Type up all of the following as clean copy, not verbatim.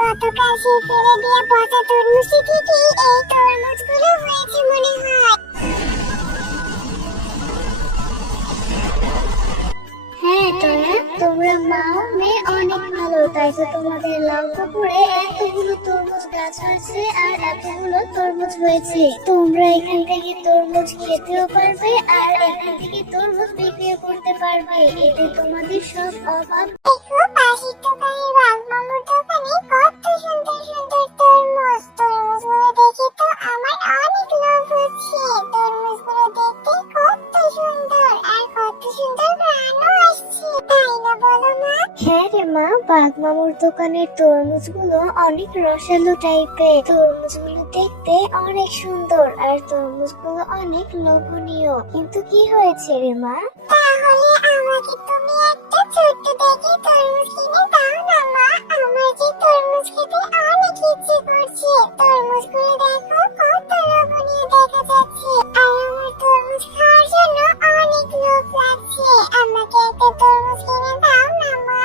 গতকাল সে ফেলে দিয়ে পচা তরমুজটি থেকে এই তরমুজগুলো হয়েছে মনে হয়। হ্যাঁ টয়া, তোমরা মা ও মেয়ে অনেক ভালো, তাই তো তোমাদের লাউ পুকুরে এতগুলো তরমুজ গাছ হয়েছে আর এতগুলো তরমুজ হয়েছে। তোমরা এখান থেকে তরমুজ খেতেও পারবে আর এখান থেকে তরমুজ বিক্রিও করতে পারবে, এতে তোমাদের সব অভাব। দেখো পাশের দোকানে বাগমামুর দোকানে কত সুন্দর সুন্দর তরমুজ। তরমুজগুলো দেখে তো আমার অনেক লোভ হচ্ছে। তরমুজগুলো দেখতে কত সুন্দর আর কত সুন্দর ঘ্রাণও আসছে, তাই না বলো মা? হ্যাঁ রে মা, বাগমামুর দোকানের তরমুজগুলো অনেক রসালো টাইপের। তরমুজগুলো দেখতে অনেক সুন্দর আর তরমুজগুলো অনেক লোভনীয়। কিন্তু কি হয়েছে রে মা? তাহলে আমাকে তুমি একটা ছোট্ট দেখে তরমুজ কিনে দাও না মা। আমার যে তরমুজ খেতে অনেক ইচ্ছে করছে। তরমুজগুলো দেখো কত লোভনীয় দেখা যাচ্ছে আর আমার তরমুজ খাওয়ার জন্য অনেক লোভ লাগছে। আমাকে একটা তরমুজ কিনে দাও না মা।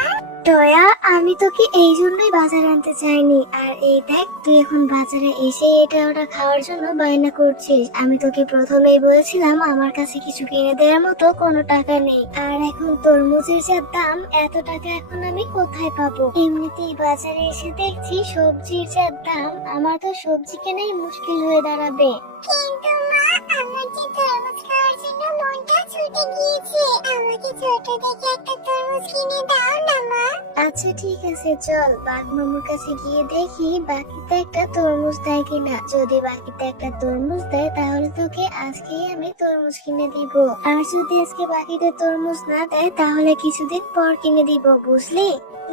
টয়া, আমি তোকে এই জন্যই বাজারে আনতে চাইনি। আর এই দেখ, তুই এখন বাজারে এসে এটা ওটা খাওয়ার জন্য বায়না করছিস। আমি তোকে প্রথমেই বলেছিলাম আমার কাছে কিছু কিনে দেওয়ার মতো কোনো টাকা নেই। আর এখন তরমুজের যা দাম, এত টাকা এখন আমি কোথায় পাবো? এমনিতেই বাজারে এসে দেখছি সবজির যা দাম, আমার তো সবজি কেনাই মুশকিল হয়ে দাঁড়াবে। কিন্তু মা, আমার যে তরমুজ খাওয়ার জন্য মনটা ছুটে গিয়েছে। আমাকে ছোট দেখে একটা তরমুজ কিনে দাও না মা। আচ্ছা ঠিক আছে, চল বাগমামুর কাছে গিয়ে দেখি বাকিতে একটা তরমুজ দেয় কিনা। যদি বাকিতে একটা তরমুজ দেয় তাহলে তোকে আজকেই আমি তরমুজ কিনে দিব। আর যদি আজকে বাকিতে তরমুজ না দেয় তাহলে কিছুদিন পর কিনে দিব, বুঝলি?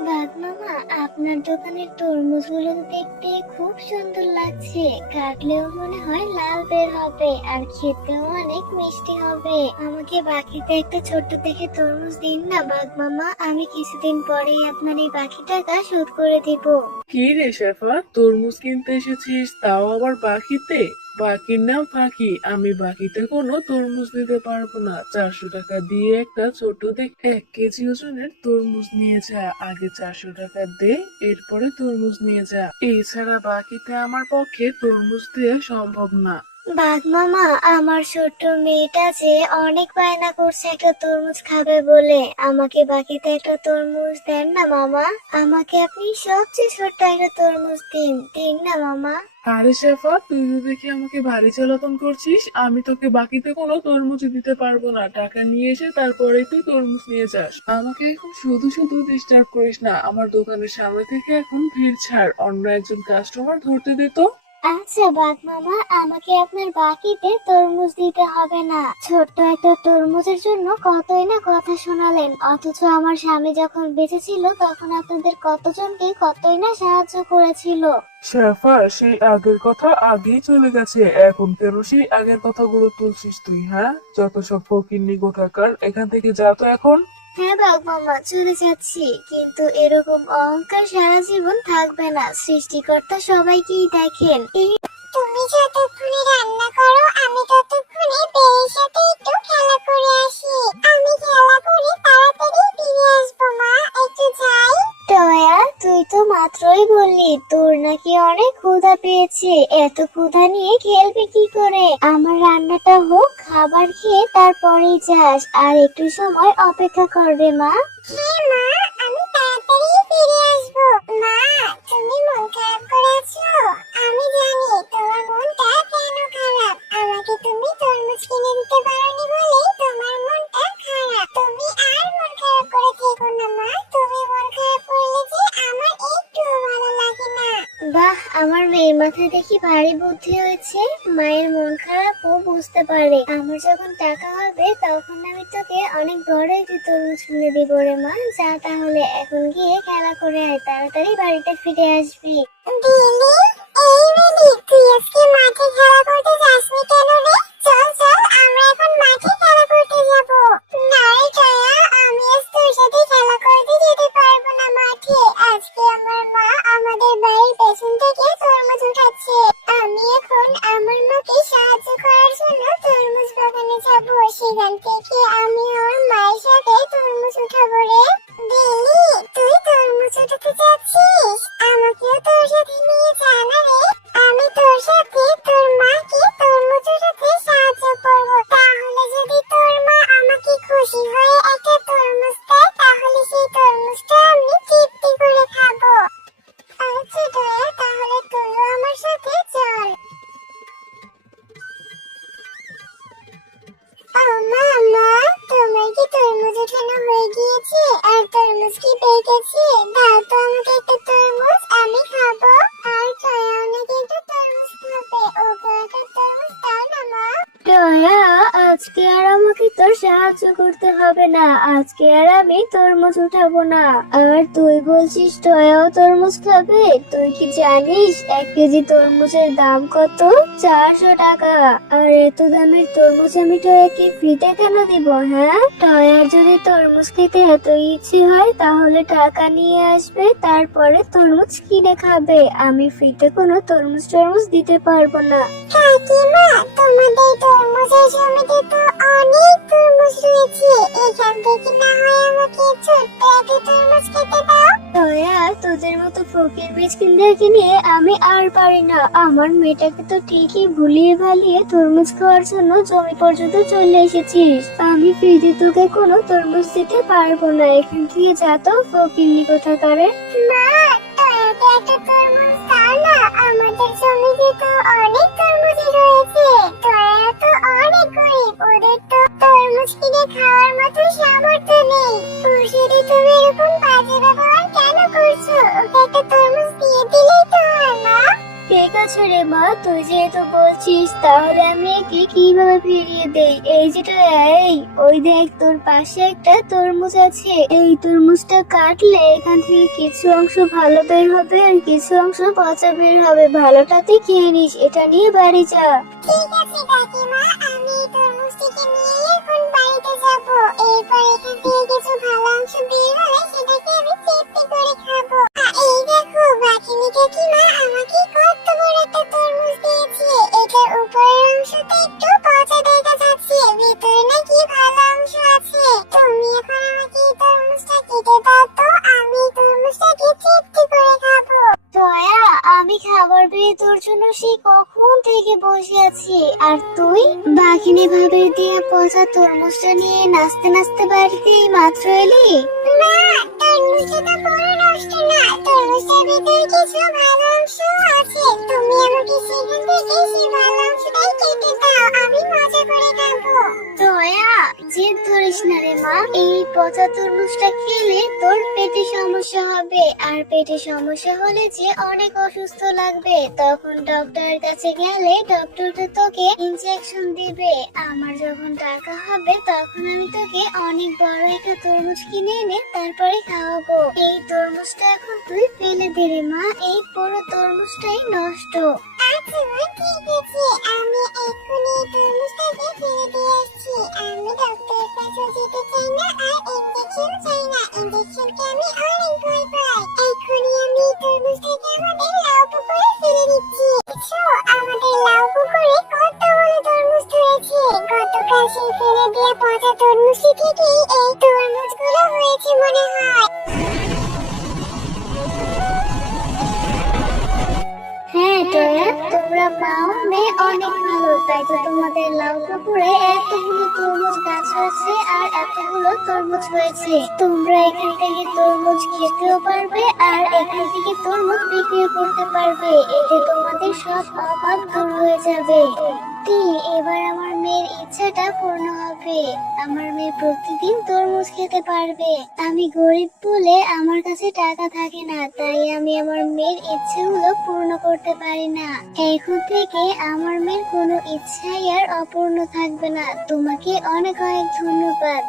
বাগমামা, আপনার দোকানের তরমুজগুলো দেখতে খুব সুন্দর লাগছে। কাটলেও মনে হয় লাল বের হবে আর খেতেও অনেক মিষ্টি হবে। আমাকে বাকিতে একটা ছোট্ট দেখে তরমুজ দিন না বাগমামা, আমি কিছুদিন পরেই আপনার এই বাকি টাকা শোধ করে দিব। কি রে শেফা, তরমুজ কিনতে এসেছিস তাও আবার বাকিতে? বাকির নাম ফাঁকি, আমি বাকিতে কোনো তরমুজ দিতে পারবো না। 400 টাকা দিয়ে একটা ছোট দেখ 1 কেজি ওজনের তরমুজ নিয়ে যা। আগে 400 টাকা দে, এরপরে তরমুজ নিয়ে যা। এছাড়া বাকিতে আমার পক্ষে তরমুজ দেওয়া সম্ভব না। বাগমামা, আমার ছোট্ট মেয়েটা যে অনেক বায়না করছে একটা তরমুজ খাবে বলে। আমাকে বাকিতে একটা তরমুজ দেন না মামা। আমাকে আপনি সবচেয়ে ছোট্ট একটা তরমুজ দিন, দিন না মামা। আরে শেফা, তুই তো দেখি আমাকে ভারী চালাতন করছিস। আমি তোকে বাকিতে কোনো তরমুজ দিতে পারবো না। টাকা নিয়ে এসে তারপরেই তুই তরমুজ নিয়ে যাস। আমাকে এখন শুধু শুধু ডিস্টার্ব করিস না। আমার দোকানের সামনে থেকে এখন ভিড় ছাড়, অন্য একজন কাস্টমার ধরতে দে তো। আচ্ছা বাগমামা, আমাকে আপনার বাকিতে তরমুজ দিতে হবে না। ছোট্ট একটা তরমুজের জন্য কতই না কথা শোনালেন, অথচ আমার স্বামী যখন বেঁচে ছিল তখন আপনাদের কতজনকে কতই না সাহায্য করেছিল। শেফা, সেই আগের কথা আগেই চলে গেছে। এখন কেন সেই আগের কথাগুলো তুলছিস তুই? হ্যাঁ, যত সব ফকিন্নি কোথাকার, এখান থেকে যা তো এখন। হ্যাঁ বাগমামা, চলে যাচ্ছি, কিন্তু এরকম অহংকার সারা জীবন থাকবে না। সৃষ্টিকর্তা সবাইকেই দেখেন। তুমি যতক্ষণে রান্না করো আমি ততক্ষণে বেরির সাথে একটু খেলা করে আসি। আমি খেলা করে তাড়াতাড়ি ফিরে আসবো মা, একটু যাই। টয়া, তুই তো মাত্রই বললি তোর নাকি অনেক ক্ষুধা পেয়েছে। এত ক্ষুধা নিয়ে খেলবি কি করে? আমার রান্নাটা হোক, খাবার খেয়ে তারপরেই যাস। আর একটু সময় অপেক্ষা করবে মা। হ্যাঁ মা, আমি তাড়াতাড়ি ফিরে আসবো। মা, তুমি মন খারাপ করেছো? আমি জানি তোমার মনটা কেন খারাপ। আমাকে তুমি তরমুজ কিনে দিতে পারোনি বলেই তোমার মনটা খারাপ। তুমি আর মন খারাপ করে থেকো না মা। তুমি মন খারাপ করলে যে আমার একটু ভালো লাগে না। বাহ, আমার মেয়ের মাথায় দেখি ভারী বুদ্ধি হয়েছে। মায়ের মন খারাপ ও বুঝতে পারে। আমার যখন টাকা হবে তখন আমি তোকে অনেক বড় একটি তরমুজ কিনে দিব রে মা। যা তাহলে এখন গিয়ে খেলা করে আয়, তাড়াতাড়ি বাড়িতে ফিরে আসবি। দিলি, এই মিলি, তুই আজকে মাঠে খেলা করতে যাসনি কেন রে? চল চল, আমরা এখন মাঠে খেলা করতে যাব। না রে জয়া, আমি আজ তোর সাথে খেলা করতে যেতে পারবো না মাঠে। আজকে আমার মা আমাদের বাড়ির পেছন থেকে তরমুজ উঠাচ্ছে। আমি এখন আমার মাকে সাহায্য করার জন্য তরমুজ বাগানে যাব। সেখান থেকে আমি ওর মায়ের সাথে তরমুজ উঠাবো রে। দিলি, তুই তরমুজ উঠাতে যাচ্ছিস? আমাকেও আজকে আর আমাকে তোর সাহায্য করতে হবে না, আজকে আর আমি তরমুজ উঠাবো না। আর তুই বলছিস টয়াও তরমুজ খাবে? তুই কি জানিস 1 কেজি তরমুজের দাম কত? 400 টাকা। আর এত দামের তরমুজ আমি টয়াকে ফ্রিতে কেন দিব? হ্যাঁ, টয়ার যদি তরমুজ খেতে এত ইচ্ছে হয় তাহলে টাকা নিয়ে আসবে, তারপরে তরমুজ কিনে খাবে। আমি ফ্রিতে কোনো তরমুজ দিতে পারবো না। কাকিমা, তোমাদের তরমুজের জমিতে তো অনেক তরমুজ রয়েছে, এখান থেকে না হয় আমাকে ছোট্ট একটা তরমুজ খেতে দাও। দয়া, তোদের মতো ফকির মিসকিনদেরকে নিয়ে আমি আর পারি না। আমার মেয়েটাকে তো ঠিকই ভুলিয়ে ভালিয়ে তরমুজ খাওয়ার জন্য জমি পর্যন্ত চলে এসেছিস। আমি ফ্রিতে তোকে কোনো তরমুজ দিতে পারবো না, এখান থেকে যা তো ফকিরনি কোথাকারে। মা, দয়াকে একটা তরমুজ দাও না, আমাদের জমিতে তো অনেক তরমুজই রয়েছে। দয়া তো অনেক গরিব, ওদের তো তরমুজ কিনে খাওয়ার মতো সামর্থ্য নেই। ওর সাথে তুমি এরকম বাজে ব্যবহার কেন করছো? ওকে একটা তরমুজ দিয়ে দিলেই তো হয়। মা, ঠিক আছে রে মা, তুই যেহেতু বলছিস তাহলে আমি একে কিভাবে ফিরিয়ে দেই। এই যেটা, এই ওই দেখ তোর পাশে একটা তরমুজ আছে, এই তরমুজটা কাটলে এখান থেকে কিছু অংশ ভালো বের হবে আর কিছু অংশ পচা বের হবে। ভালোটাতে খেয়ে নিস, এটা নিয়ে বাড়ি যা। ঠিক আছে কাকিমা, আমি এই তরমুজটিকে নিয়ে এখন বাড়িতে যাব। এরপর এখান থেকে কিছু ভালো অংশ বের হলে সেটাকে আমি তৃপ্তি করে খাবো। এই দেখো, বাকিনি কাকিমা আমাকে কত বড় একটা তরমুজ দিয়েছে। এটার উপরের অংশটা একটু পচা দেখা যাচ্ছে, ভিতরে নাকি ভালো অংশ আছে। তুমি এখন আমাকে এই তরমুজটা কেটে দাও তো, আমি এই তরমুজটাকে তৃপ্তি করে খাবো। দয়া, আমি খাবার পেয়ে তোর জন্য সেই কখন থেকে বসে আছি, আর তুই বাঘিনী ভাবির দিয়ে পচা তরমুজটা নিয়ে নাচতে নাচতে বাড়িতে এই মাত্র এলি। না, তরমুজটা তো পুরো নষ্ট না, তরমুজটার ভিতরে কিছু ভালো অংশ আছে। তুমি আমাকে সেখান থেকে সেই ভালো অংশটাই কেটে দাও, আমি মজা করে খাবো। দয়া, জেদ ধরিস না রে মা, এই পচা তরমুজটা খেলে তোর পেটে সমস্যা হবে, আর পেটে সমস্যা হলে যে অনেক অসুস্থ লাগবে। তখন ডক্টরের কাছে গেলে ডক্টরটা তোকে ইনজেকশন দিবে। আমার যখন টাকা হবে তখন আমি তোকে অনেক বড় একটা তরমুজ কিনে এনে তারপরে খাওয়াবো। এই তরমুজটা এখন তুই ফেলে দে রে মা, এই পুরো তরমুজটাই নষ্ট। আচ্ছা মা, ঠিক আছে, আমি এক্ষুনি এই তরমুজটাকে ফেলে দিয়ে আসছি। আমি ডক্টরের কাছে যেতে চাই না, আর ইনজেকশন চাই না। ইনজেকশনকে আমি অনেক ভয় পাই। এক্ষুনি আমি এই তরমুজটাকে আমাদের লাউ পুকুরে ফেলে দিচ্ছি। দেখছো, আমাদের লাউ পুকুরে কত বড় তরমুজ ধরেছে। গতকাল সেই ফেলে দেওয়া পচা তরমুজটি থেকেই এই তরমুজগুলো হয়েছে মনে হয়। হ্যাঁ টয়া, তোমরা মাও মেয়ে অনেক ভালো, তাই তো তোমাদের লাউ পুকুরে এতগুলো তরমুজ গাছ হয়েছে আর এতগুলো তরমুজ হয়েছে। তোমরা এখান থেকে তরমুজ খেতেও পারবে আর এখান থেকে তরমুজ বিক্রিও করতে পারবে, এতে তোমাদের সব অভাব দূর হয়ে যাবে। সত্যি, এবার আমার মেয়ের ইচ্ছাটা পূর্ণ হবে। আমার মেয়ে প্রতিদিন তরমুজ খেতে পারবে। আমি গরিব বলে আমার কাছে টাকা থাকে না, তাই আমি আমার মেয়ের ইচ্ছেগুলো পূর্ণ করতে পারি না। এখন থেকে আমার মেয়ের কোনো ইচ্ছাই আর অপূর্ণ থাকবে না। তোমাকে অনেক অনেক ধন্যবাদ।